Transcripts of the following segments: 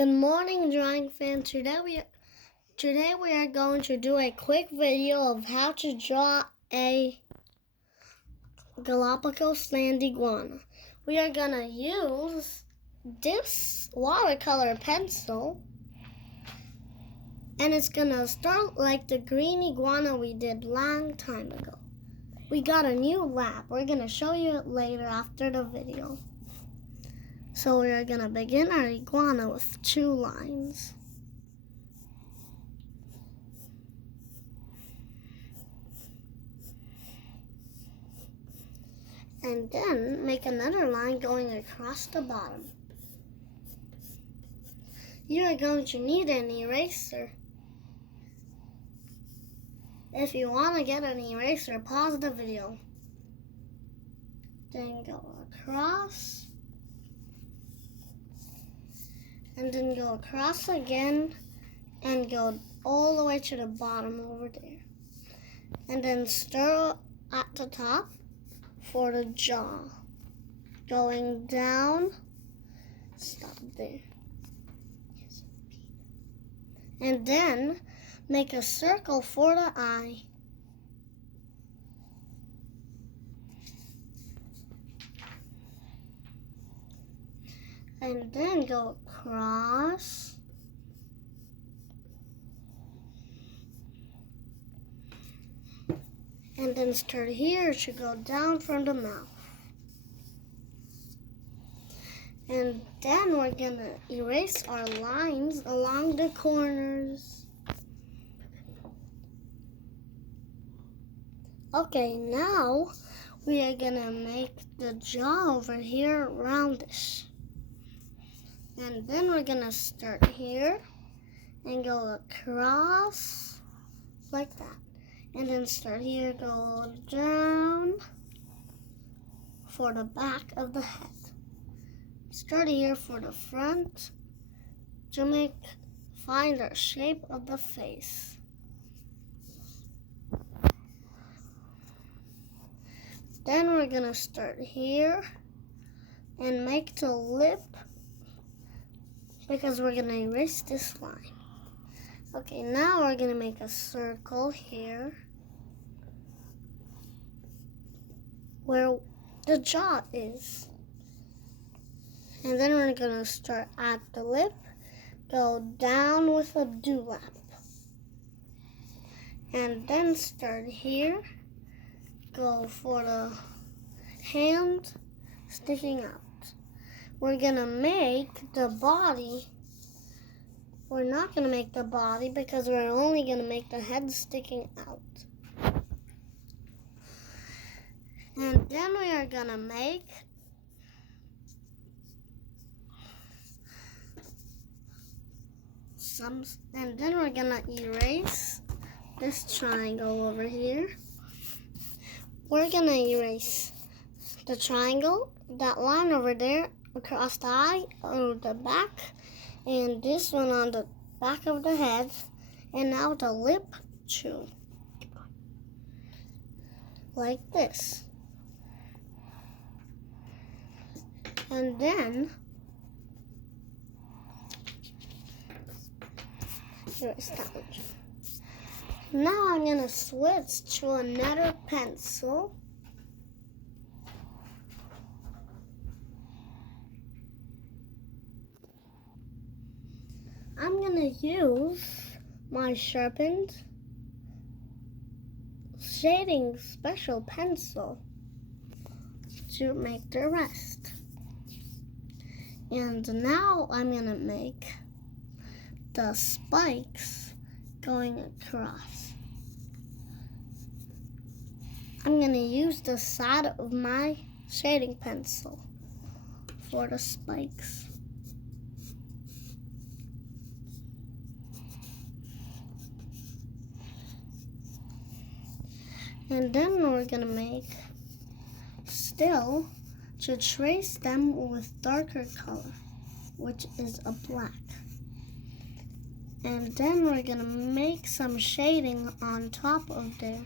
Good morning, drawing fans. Today we are going to do a quick video of how to draw a Galapagos land iguana. We are gonna use this watercolor pencil, and it's gonna start like the green iguana we did long time ago. We got a new lab. We're gonna show you it later after the video. So we are going to begin our iguana with 2 lines. And then make another line going across the bottom. You are going to need an eraser. If you want to get an eraser, pause the video. Then go across. And then go across again and go all the way to the bottom over there. And then stir at the top for the jaw. Going down, stop there. And then make a circle for the eye. And then go across. And then start here to go down from the mouth. And then we're gonna erase our lines along the corners. Okay, now we are gonna make the jaw over here roundish. And then we're gonna start here and go across like that. And then start here, go down for the back of the head. Start here for the front to find the shape of the face. Then we're gonna start here and make the lip, because we're gonna erase this line. Okay, now we're gonna make a circle here where the jaw is. And then we're gonna start at the lip, go down with a dewlap. And then start here, go for the hand sticking out. We're gonna make the body. We're not gonna make the body because we're only gonna make the head sticking out. And then we are gonna make and then we're gonna erase this triangle over here. We're gonna erase the triangle, that line over there, across the eye, on the back, and this one on the back of the head, and now the lip too. Like this. And then erase that one. Now I'm gonna switch to another pencil. I'm gonna use my sharpened shading special pencil to make the rest. And now I'm gonna make the spikes going across. I'm gonna use the side of my shading pencil for the spikes. And then we're gonna make still to trace them with darker color, which is a black. And then we're gonna make some shading on top of there.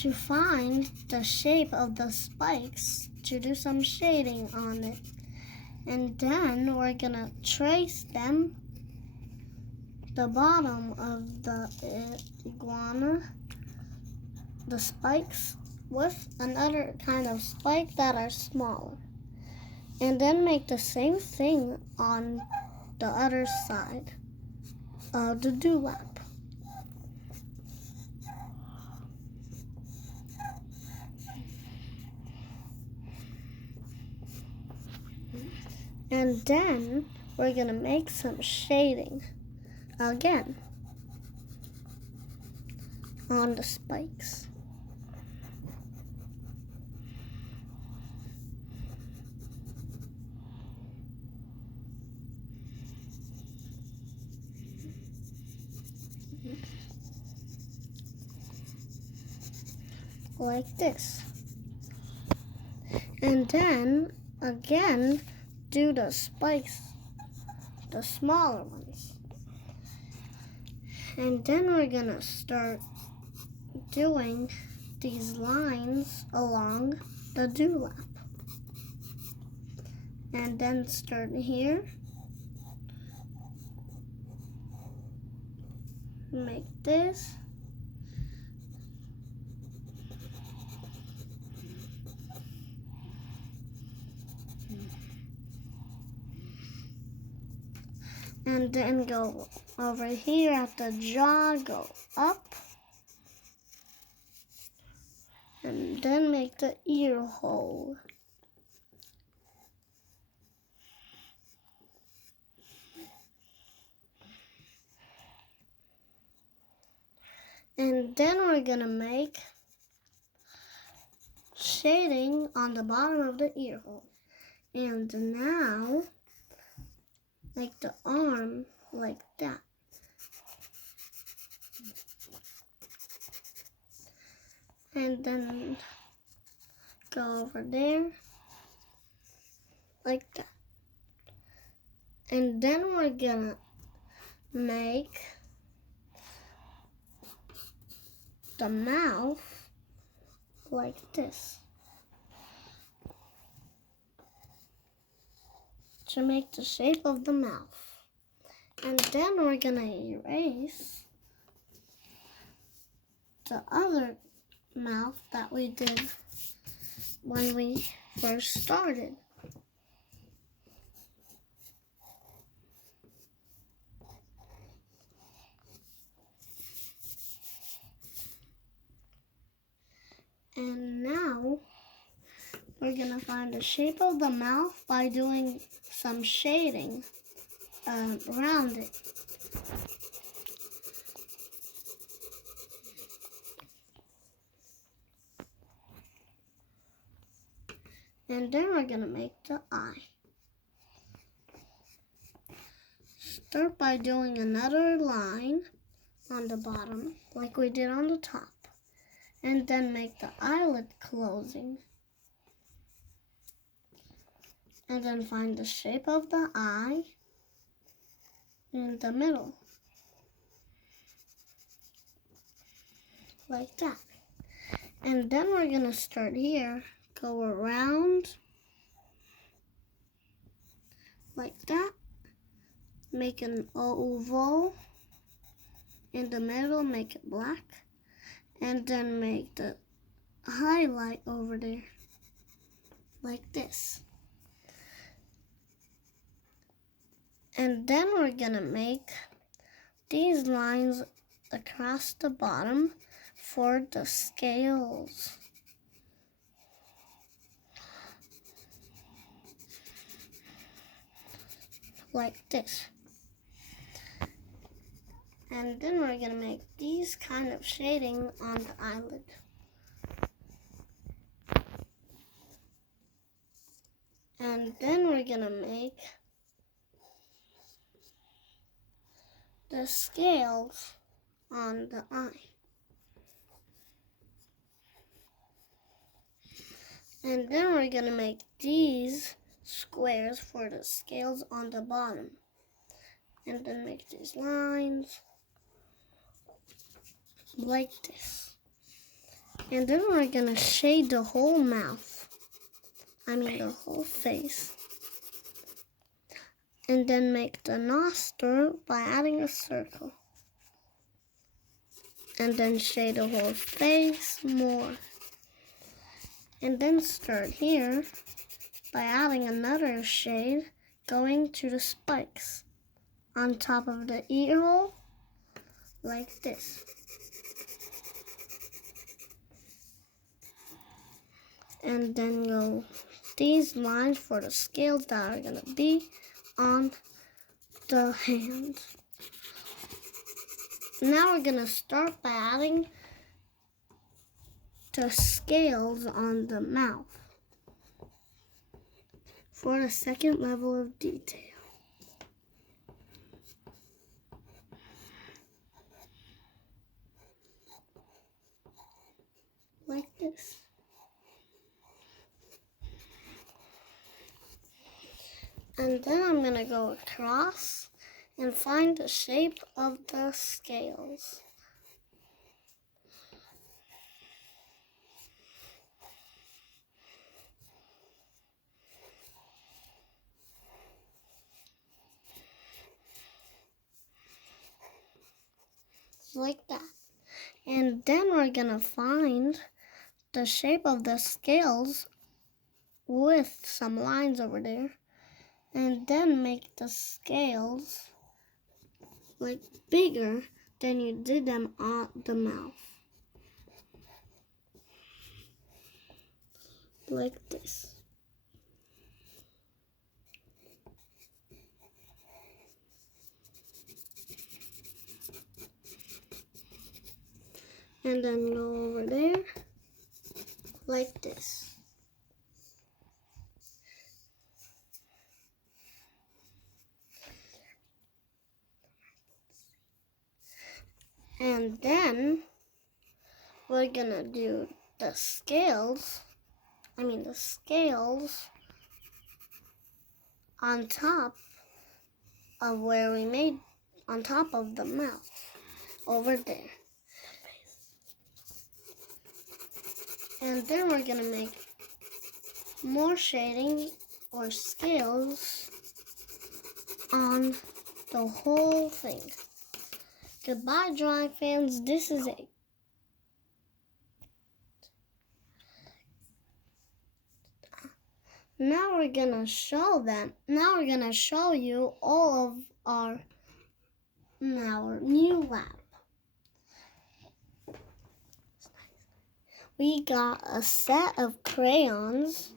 to find the shape of the spikes to do some shading on it. And then we're gonna trace them, the bottom of the iguana, the spikes, with another kind of spike that are smaller. And then make the same thing on the other side of the dewlap. And then we're gonna make some shading again on the spikes. Like this. And then again do the spikes, the smaller ones. And then we're gonna start doing these lines along the dewlap. And then start here. Make this. And then go over here at the jaw, go up. And then make the ear hole. And then we're gonna make shading on the bottom of the ear hole. And now make the arm like that. And then go over there like that. And then we're gonna make the mouth like this to make the shape of the mouth. And then we're gonna erase the other mouth that we did when we first started. And now we're gonna find the shape of the mouth by doing some shading around it. And then we're gonna make the eye. Start by doing another line on the bottom like we did on the top. And then make the eyelid closing. And then find the shape of the eye in the middle. Like that. And then we're gonna start here, go around like that. Make an oval in the middle, make it black. And then make the highlight over there like this. And then we're gonna make these lines across the bottom for the scales. Like this. And then we're gonna make these kind of shading on the eyelid. And then we're gonna make the scales on the eye. And then we're gonna make these squares for the scales on the bottom. And then make these lines like this. And then we're gonna shade the whole mouth. The whole face. And then make the nostril by adding a circle. And then shade the whole face more. And then start here by adding another shade going to the spikes on top of the ear hole, like this. And then go these lines for the scales that are gonna be on the hand. Now we're gonna start by adding the scales on the mouth for the second level of detail. Like this. And then I'm gonna go across and find the shape of the scales. Like that. And then we're gonna find the shape of the scales with some lines over there. And then make the scales like bigger than you did them on the mouth. Like this. And then go over there like this. And then we're gonna do the scales on top of where we made, on top of the mouth, over there. And then we're gonna make more shading or scales on the whole thing. Goodbye, drawing fans. This is it. Now we're gonna show you all of our new lab. We got a set of crayons.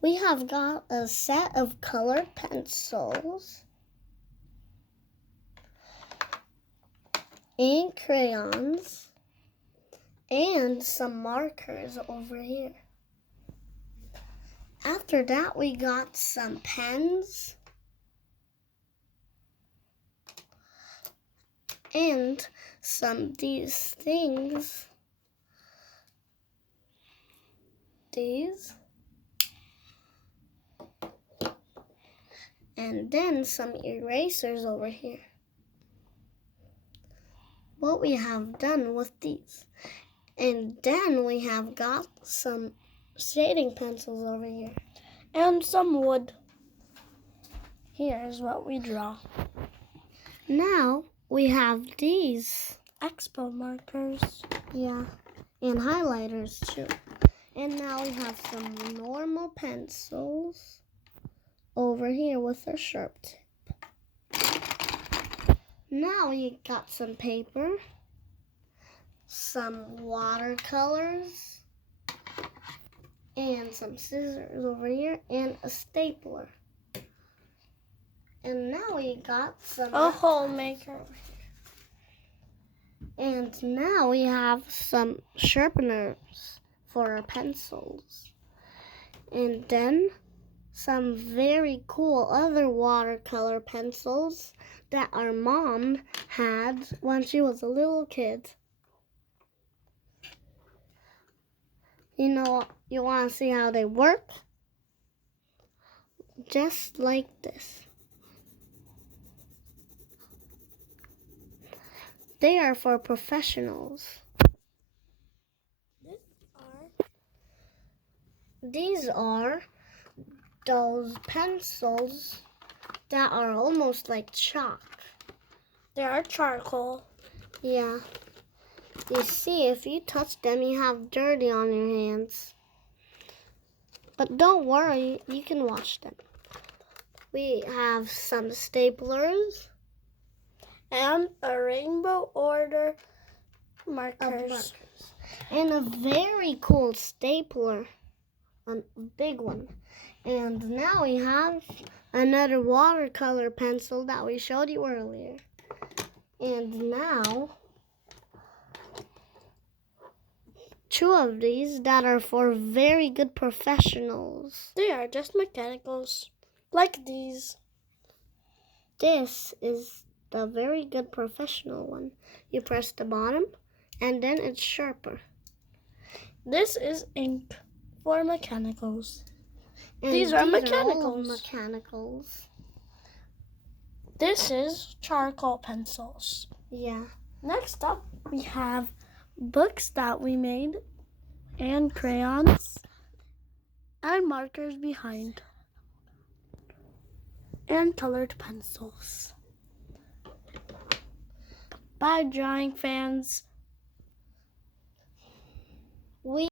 We have got a set of colored pencils and crayons and some markers over here. After that, we got some pens and these things. These. And then some erasers over here. What we have done with these. And then we have got some shading pencils over here. And some wood. Here's what we draw. Now we have these expo markers. Yeah, and highlighters too. And now we have some normal pencils over here with a sharp tip. Now we got some paper, some watercolors, and some scissors over here, and a stapler. And now we got a hole maker. And now we have some sharpeners for our pencils. And then some very cool other watercolor pencils that our mom had when she was a little kid. You want to see how they work? Just like this. They are for professionals. These are those pencils that are almost like chalk. They are charcoal. Yeah. You see, if you touch them, you have dirty on your hands. But don't worry, you can wash them. We have some staplers. And a rainbow order Of markers. markers. And a very cool stapler. A big one. And now we have another watercolor pencil that we showed you earlier. And now, two of these that are for very good professionals. They are just mechanicals. Like these. This is the very good professional one. You press the bottom and then it's sharper. This is ink for mechanicals. And These are all mechanicals. mechanicals. This is charcoal pencils. Yeah. Next up, we have books that we made and crayons and markers behind and colored pencils. Bye, drawing fans. We